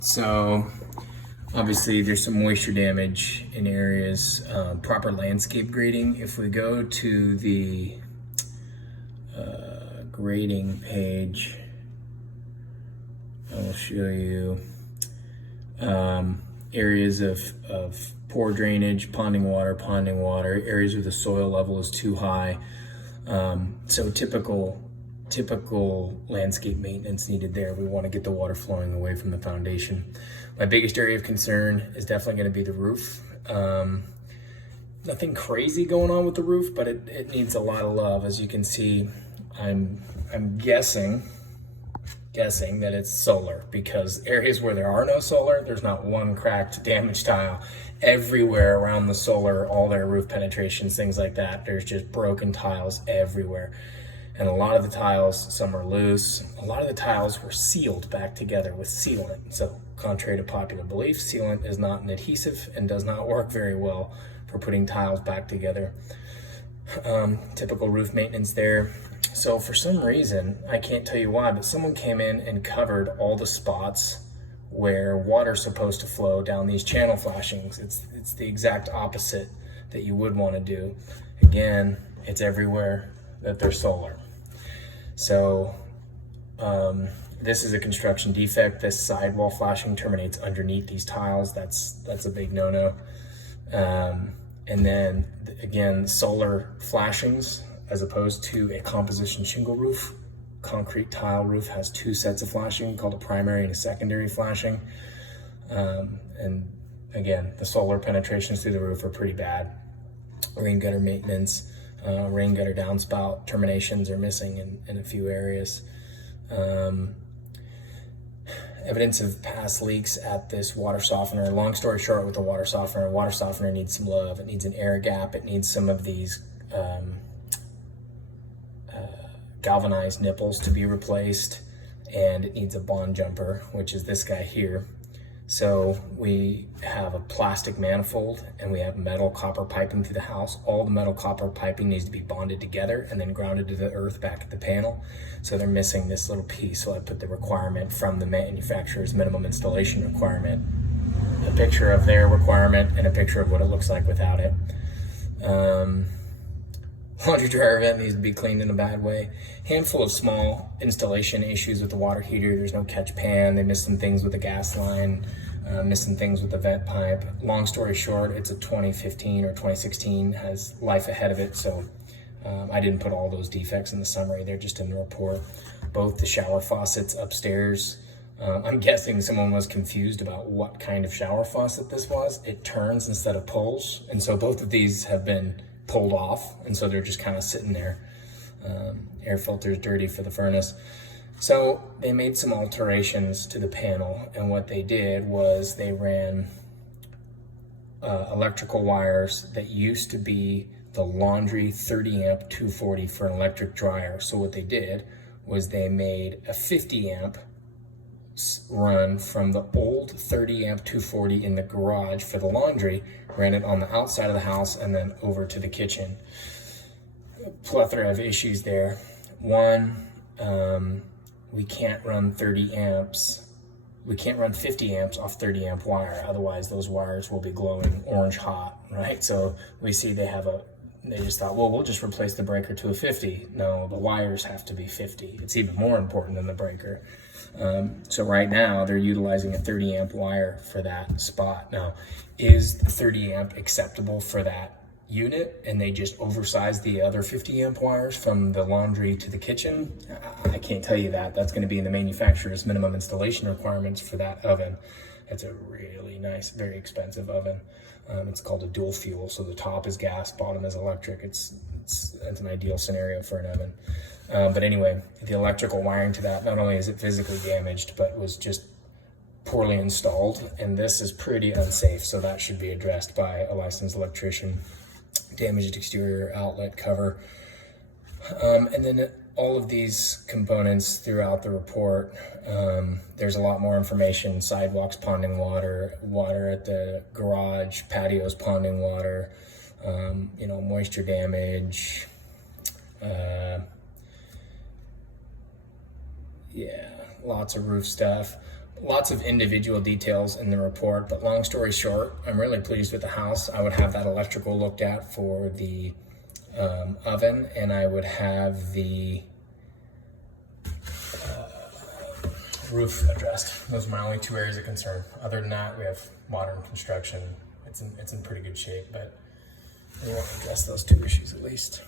So obviously there's some moisture damage in areas, proper landscape grading. If we go to the grading page, I'll show you areas of poor drainage, ponding water, areas where the soil level is too high. So typical landscape maintenance needed there. We want to get the water flowing away from the foundation. My biggest area of concern is definitely going to be the roof. Nothing crazy going on with the roof, but it needs a lot of love. As you can see, I'm guessing that it's solar, because areas where there are no solar, there's not one cracked, damaged tile. Everywhere around the solar, all their roof penetrations, things like that, there's just broken tiles everywhere. And a lot of the tiles, some are loose. A lot of the tiles were sealed back together with sealant. So contrary to popular belief, sealant is not an adhesive and does not work very well for putting tiles back together. Typical roof maintenance there. So for some reason, I can't tell you why, but someone came in and covered all the spots where water's supposed to flow down these channel flashings. It's the exact opposite that you would want to do. Again, it's everywhere that there's solar. So this is a construction defect. This sidewall flashing terminates underneath these tiles. That's a big no-no. And then again, solar flashings, as opposed to a composition shingle roof. Concrete tile roof has two sets of flashing called a primary and a secondary flashing. And again, the solar penetrations through the roof are pretty bad. Rain gutter maintenance, rain gutter downspout terminations are missing in a few areas. Evidence of past leaks at this water softener. Long story short, with the water softener needs some love. It needs an air gap. It needs some of these galvanized nipples to be replaced, and it needs a bond jumper, which is this guy here. So we have a plastic manifold and we have metal copper piping through the house. All the metal copper piping needs to be bonded together and then grounded to the earth back at the panel. So they're missing this little piece. So I put the requirement from the manufacturer's minimum installation requirement, a picture of their requirement and a picture of what it looks like without it. Laundry dryer vent needs to be cleaned in a bad way. Handful of small installation issues with the water heater. There's no catch pan. They missed some things with the gas line, missing things with the vent pipe. Long story short, it's a 2015 or 2016, has life ahead of it. So I didn't put all those defects in the summary. They're just in the report. Both the shower faucets upstairs. I'm guessing someone was confused about what kind of shower faucet this was. It turns instead of pulls. And so both of these have been pulled off, and so they're just kind of sitting there. Air filter's dirty for the furnace. So they made some alterations to the panel, and what they did was they ran electrical wires that used to be the laundry 30 amp 240 for an electric dryer. So what they did was they made a 50 amp run from the old 30 amp 240 in the garage for the laundry, ran it on the outside of the house and then over to the kitchen. A plethora of issues there. One, we can't run 30 amps. We can't run 50 amps off 30 amp wire. Otherwise those wires will be glowing orange hot, right? So we see they just thought, well, we'll just replace the breaker to a 50. No, the wires have to be 50. It's even more important than the breaker. So right now they're utilizing a 30 amp wire for that spot. Now, is 30 amp acceptable for that unit? And they just oversized the other 50 amp wires from the laundry to the kitchen? I can't tell you that. That's going to be in the manufacturer's minimum installation requirements for that oven. It's a really nice, very expensive oven. It's called a dual fuel, so the top is gas, bottom is electric. It's an ideal scenario for an oven. But anyway, the electrical wiring to that, not only is it physically damaged, but was just poorly installed, and this is pretty unsafe, so that should be addressed by a licensed electrician. Damaged exterior outlet cover. And then all of these components throughout the report, there's a lot more information. Sidewalks ponding water, water at the garage, patios ponding water, moisture damage, lots of roof stuff. lots of individual details in the report, but long story short, I'm really pleased with the house. I would have that electrical looked at for the oven, and I would have the roof addressed. Those are my only 2 areas of concern. Other than that, we have modern construction. It's in pretty good shape, but we want to address those 2 issues at least.